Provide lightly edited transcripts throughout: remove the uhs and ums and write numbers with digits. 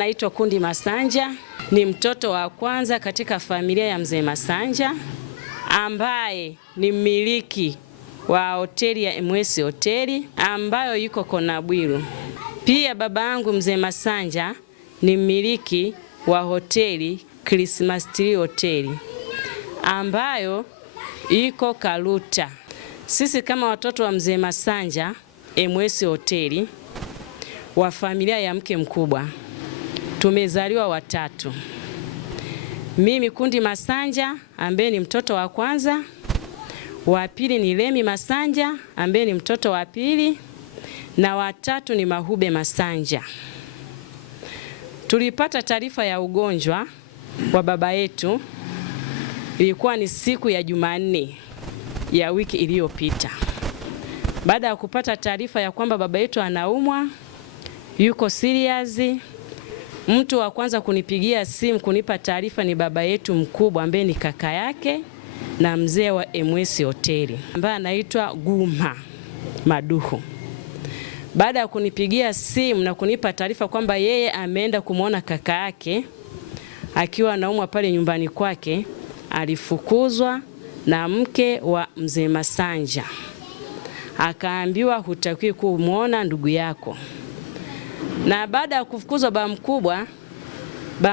Naitwa Kundi Masanja, ni mtoto wa kwanza katika familia ya mzee Masanja ambaye ni mmiliki wa hoteli ya MS Hoteli ambayo iko Konabwiru. Pia baba yangu mzee Masanja ni mmiliki wa hoteli Christmas Tree Hoteli ambayo iko Karuta. Sisi kama watoto wa mzee Masanja MS Hoteli wa familia ya mke mkubwa tumezaliwa watatu. Mimi Kundi Masanja ambaye ni mtoto wa kwanza, wa pili ni Lemi Masanja ambaye ni mtoto wa pili, na watatu ni Mahube Masanja. Tulipata taarifa ya ugonjwa wa baba yetu, ilikuwa ni siku ya Jumanne ya wiki iliyopita. Baada ya kupata taarifa ya kwamba baba yetu anaumwa, yuko serious, mtu wa kwanza kunipigia simu kunipa taarifa ni baba yetu mkubwa ambaye ni kaka yake na mzee wa MS Hoteli ambaye anaitwa Guma Maduhu. Baada ya kunipigia simu na kunipa taarifa kwamba yeye ameenda kumuona kaka yake akiwa anaumwa pale nyumbani kwake, alifukuzwa na mke wa mzee Masanja. Akaambiwa hutakiwi kumuona ndugu yako. Na baada ya kufukuzwa baba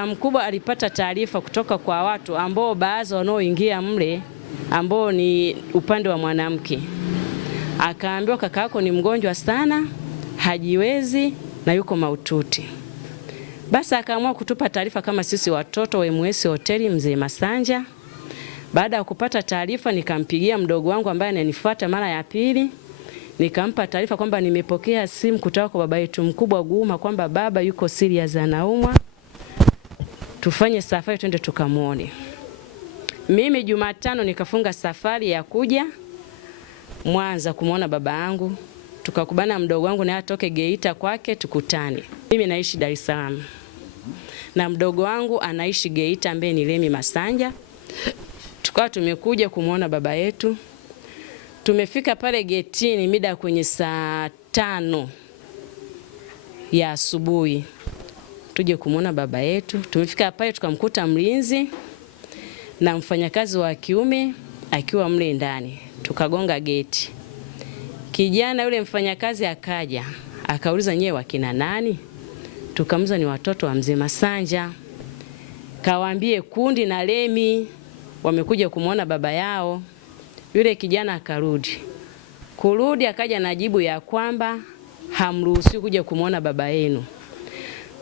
mkubwa alipata taarifa kutoka kwa watu ambao baadhi wanaoingia mle ambao ni upande wa mwanamke. Akaambiwa kaka yako ni mgonjwa sana, hajiwezi na yuko mahututi. Basi akaamua kutupa taarifa kama sisi watoto wa MS Hoteli mzee Masanja. Baada ya kupata taarifa nikampigia mdogo wangu ambaye ananifuata mara ya pili. Nikampa taarifa kwamba nimepokea simu kutoka kwa baba yetu mkubwa Guma kwamba baba yuko serious anaumwa. Tufanye safari twende tukamuone. Mimi Jumatano nikafunga safari ya kuja Mwanza kumuona baba yangu. Tukakubana mdogo wangu naye atoke Geita kwake tukutane. Mimi naishi Dar es Salaam. Na mdogo wangu anaishi Geita ambaye ni Lemi Masanja. Tukawa tumekuja kumuona baba yetu. Tumefika pale getini mida kwenye saa 5 ya asubuhi. Tuje kumuona baba yetu. Tumefika pale tukamkuta mlinzi na mfanyakazi wa kiume akiwa mle ndani. Tukagonga geti. Kijana yule mfanyakazi akaja, akauliza nyewe wakina nani? Tukamza ni watoto wa mzee Masanja. Kawaambie Kundi na Lemi wamekuja kumuona baba yao. Yule kijana akarudi. Kurudi akaja na jibu ya kwamba hamruhusi kuja kumuona baba yenu.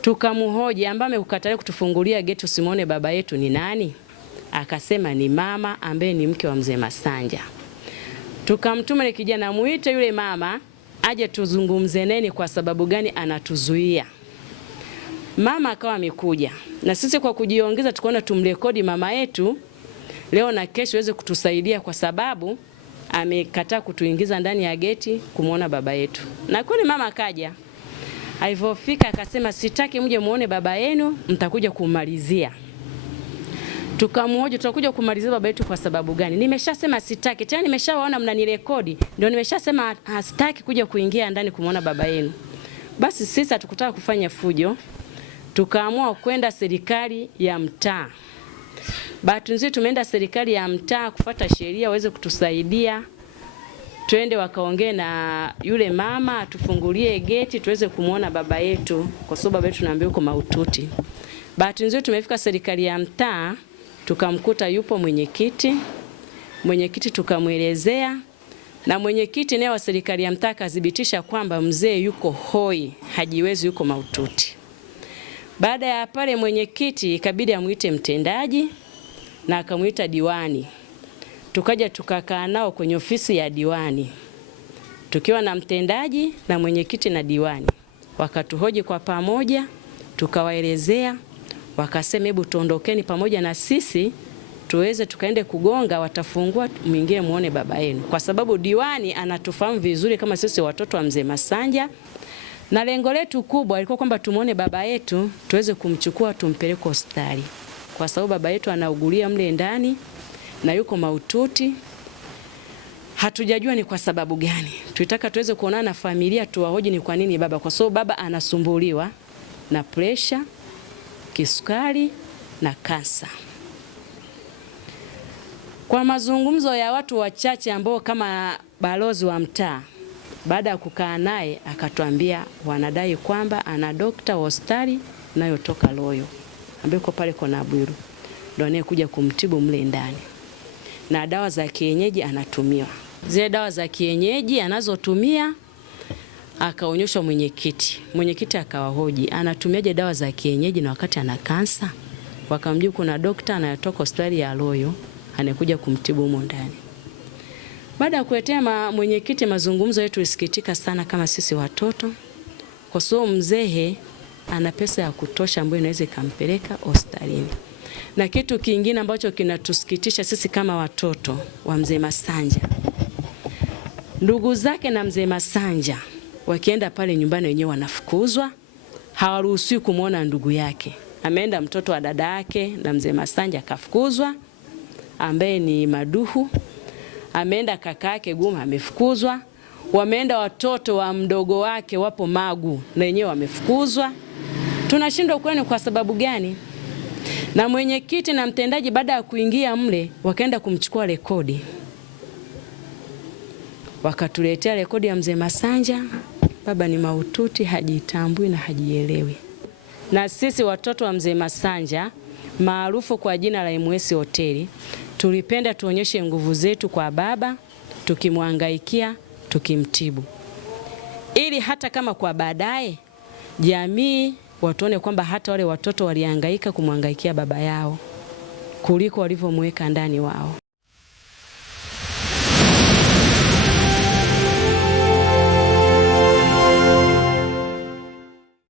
Tukamhoji ambaye amekatalia kutufungulia geti usimuone baba yetu ni nani? Akasema ni mama ambaye ni mke wa mzee Masanja. Tukamtuma ile kijana muite yule mama aje tuzungumze neni kwa sababu gani anatuzuia. Mama akawa amekuja. Na sisi kwa kujiongeza tukaona tumrekodi mama yetu leo na kesho aweze kutusaidia kwa sababu amekataa kutuingiza ndani ya geti kumuona baba yetu. Na kweli mama akaja. Alipofika akasema sitaki mje muone baba yenu, mtakuja kumalizia. Tukamhoji tutakuja kumalizia baba yetu kwa sababu gani? Nimeshasema sitaki. Tena nimeshawaona mnanirekodi. Ndio nimeshasema sitaki kuja kuingia ndani kumuona baba yenu. Basi sisi hatukutaka kufanya fujo. Tukaamua kwenda serikali ya mtaa. Bahati nzuri tumeenda serikali ya mtaa kufuata sheria waweze kutusaidia. Twende wakaongee na yule mama atufungulie geti tuweze kumuona baba yetu kwa sababu baba yetu tunaambiwa uko mahututi. Bahati nzuri tumefika serikali ya mtaa tukamkuta yupo mwenyekiti. Mwenyekiti tukamuelezea na mwenyekiti naye wa serikali ya mtaa kadhibitisha kwamba mzee yuko hoi, hajiwezi, yuko mahututi. Baada ya pale mwenyekiti ikabidi amuite mtendaji na akamuita diwani. Tukaja tukakaa nao kwenye ofisi ya diwani. Tukiwa na mtendaji na mwenyekiti na diwani. Wakatuhoji kwa pamoja, tukawaelezea, wakasema hebu tuondokeni pamoja na sisi tuweze tukaende kugonga, watafungua mwingie muone baba yenu. Kwa sababu diwani anatufahamu vizuri kama sisi watoto wa mzee Masanja. Na lengo letu kubwa ilikuwa kwamba tumuone baba yetu, tuweze kumchukua tumpeleke hospitali. Kwa sababu baba yetu anaugulia mle ndani na yuko mahututi. Hatujajua ni kwa sababu gani. Tulitaka tuweze kuonana na familia tuwahoji ni kwa nini baba, kwa sababu baba anasumbuliwa na pressure, kisukari na kansa. Kwa mazungumzo ya watu wachache ambao kama balozi wa mtaa, baada ya kukaa naye akatuambia wanadai kwamba ana dokta wa hospitali inayotoka Loyo ambaye yuko pale Kona Bwiru ndio anayekuja kumtibu mle ndani, na dawa za kienyeji anatumiwa. Zile dawa za kienyeji anazotumia akaonyeshwa mwenyekiti. Mwenyekiti akawahoji, anatumiaje dawa za kienyeji na wakati ana kansa? Wakamjibu kuna dokta anayetoka hospitali ya Loyo anakuja kumtibu humo ndani. Baada ya kuletea mwenyekiti mazungumzo yetu, isikitika sana kama sisi watoto, kwa sababu mzee ana pesa ya kutosha ambayo inaweza ikampeleka hospitalini. Na kitu kingine ambacho kinatusikitisha sisi kama watoto wa mzee Masanja, ndugu zake na mzee Masanja wakienda pale nyumbani wenyewe wanafukuzwa, hawaruhusiwi kumuona ndugu yake. Ameenda mtoto wa dada yake na mzee Masanja akafukuzwa, ambaye ni Maduhu. Ameenda kaka yake Guma amefukuzwa. Wameenda watoto wa mdogo wake wapo Magu na wenyewe wamefukuzwa. Tunashindwa kwani kwa sababu gani? Na mwenyekiti na mtendaji baada ya kuingia mle wakaenda kumchukua rekodi. Wakatuletea rekodi ya mzee Masanja, baba ni mahututi, hajitambui na hajielewi. Na sisi watoto wa mzee Masanja maarufu kwa jina la MS Hoteli, tulipenda tuonyeshe nguvu zetu kwa baba, tukimwangaikia, tukimtibu, ili hata kama kwa baadaye jamii watuone kwamba hata wale watoto walihangaika kumwangaikia baba yao kuliko walivyomweka ndani wao.